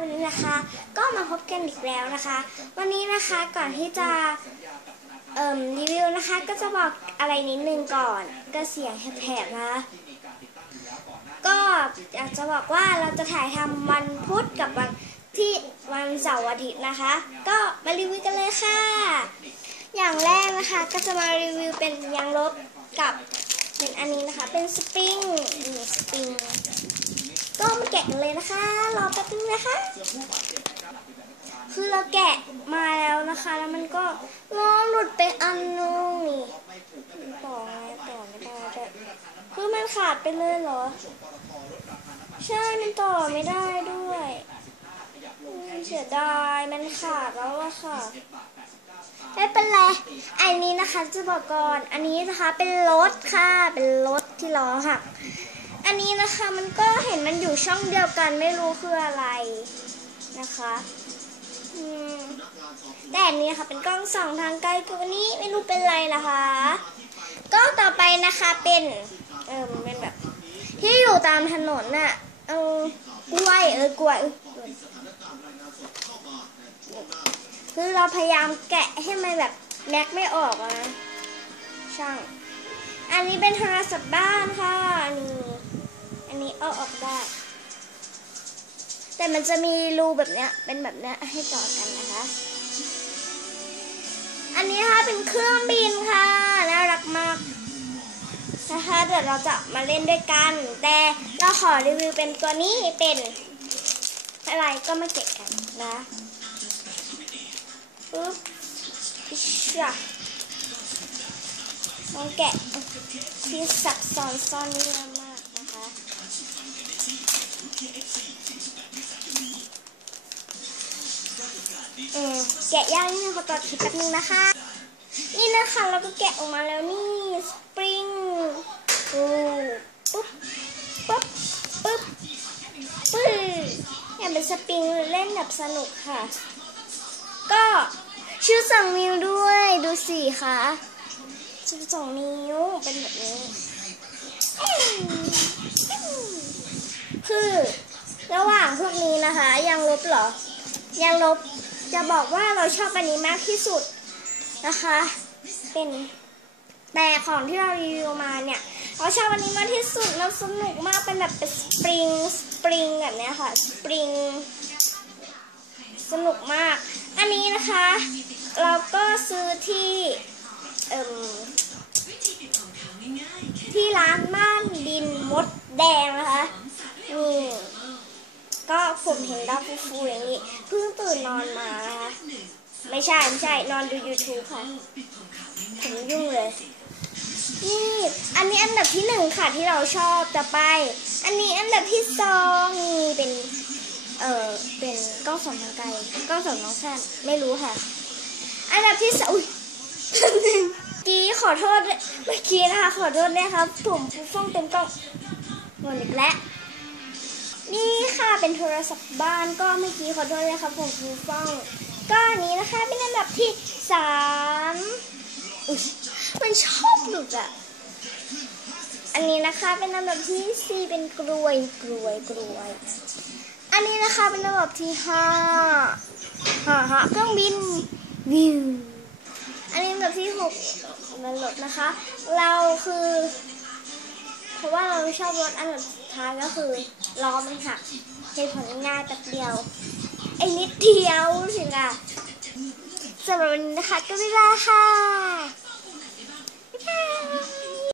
วันนี้นะคะ ก็มาพบกันอีกแล้วนะคะ วันนี้นะคะก่อนที่จะเอ่มรีวิวนะคะ ก็จะบอกอะไรนิดนึงก่อน ก็เสียงแหบๆนะคะก็อยากจะบอกว่าเราจะถ่ายทำวันพุธกับวันที่วันเสาร์อาทิตย์นะคะ ก็มารีวิวกันเลยค่ะ อย่างแรกนะคะก็จะมารีวิวเป็นยางลบกับเป็นอันนี้นะคะ เป็นสปริงนี่สปริง ก็มาแกะกันเลยนะคะ รอแป๊บนึงนะคะ คือเราแกะมาแล้วนะคะ แล้วมันก็งอหลุดไปอันนึงนี่ต่อไงต่อไม่ได้ด้วยคือมันขาดไปเลยเหรอ ใช่ มันต่อไม่ได้ด้วยอืมเสียดายมันขาดแล้วอะค่ะไม่เป็นไร อันนี้นะคะจะบอกก่อน อันนี้นะคะเป็นรถค่ะ เป็นรถที่ล้อหัก อันนี้นะคะมันก็เห็นมันอยู่ช่องเดียวกันไม่รู้คืออะไรนะคะแต่อันนี้ค่ะเป็นกล้องส่องทางไกลคือวันนี้ไม่รู้เป็นไรนะคะกล้องต่อไปนะคะเป็นเออมันเป็นแบบ ที่อยู่ตามถนนน่ะเออกล้วยเออกล้วยเออคือเราพยายามแกะให้มันแบบแม็กไม่ออกอะนะช่าง อันนี้เป็นโทรศัพท์บ้านค่ะ มันจะมีรูแบบเนี้ย เป็นแบบเนี้ยให้ต่อกันนะคะ อันนี้นะคะเป็นเครื่องบินค่ะน่ารักมากนะคะเดี๋ยวเราจะมาเล่นด้วยกัน แต่เราขอรีวิวเป็นตัวนี้เป็นอะไรก็มาเก็บกันนะปึ๊บอิชะลองแกะที่ซับซ้อนซ่อนเงื่อนมา ออแกะย่างนี่ขอตัดคลิปแป๊บนึงนะคะ นี่นะคะเราก็แกะออกมาแล้วนี่สปริงโอ้ปุ๊บปุ๊บปุ๊บปึ๊บเนี่ยเป็นสปริงเล่นแบบสนุกค่ะ ก็ชื่อสองนิ้วด้วยดูสิคะชื่อสองนิ้วเป็นแบบนี้ คือ ระหว่างพวกนี้นะคะยางลบเหรอยางลบ จะบอกว่าเราชอบอันนี้มากที่สุดนะคะ เป็นแต่ของที่เรารีวิวมาเนี่ยเราชอบอันนี้มากที่สุดมันสนุกมากเป็นแบบเป็นสปริงสปริงแบบเนี้ยค่ะสปริงสนุกมาก อันนี้นะคะ เราก็ซื้อที่เอ่มที่ร้านม่านดินมดแดงนะคะ ผมเห็นดาวฟูๆอย่างนี้ เพิ่งตื่นนอนมา ไม่ใช่ ไม่ใช่ นอนดู YouTube ค่ะ ผมยุ่งเลย นี่ อันนี้อันดับที่หนึ่งค่ะที่เราชอบต่อไป อันนี้อันดับที่สองนี่เป็น เออเป็นกล้องสองทางไกลกล้องสองน้องแซนไม่รู้ค่ะ อันดับที่สองกี้ขอโทษเมื่อกี้นะคะขอโทษด้วยครับผมฟูฟ่องเต็มกล้องหมดอีกแล้ว นี่ค่ะเป็นโทรศัพท์บ้านก็เมื่อกี้ขอโทษเลยครับผมฟูฟ่องก็อันนี้นะคะเป็นอันดับที่สามมันชอบหลุดอะอันนี้นะคะเป็นอันดับที่สี่เป็นกลวยกลวยกลวย อันนี้นะคะเป็นอันดับที่ห้าห้าห้าเครื่องบินวิวอันนี้อันดับที่หกมันหลบนะคะ เราคือ เพราะว่าเราชอบรถอันสุดท้ายก็คือล้อมันหักเหตุผลง่ายแป๊บเดียว ไอ้นิดเดียวสิค่ะสำหรับวันนี้นะคะก็ไม่ได้ค่ะ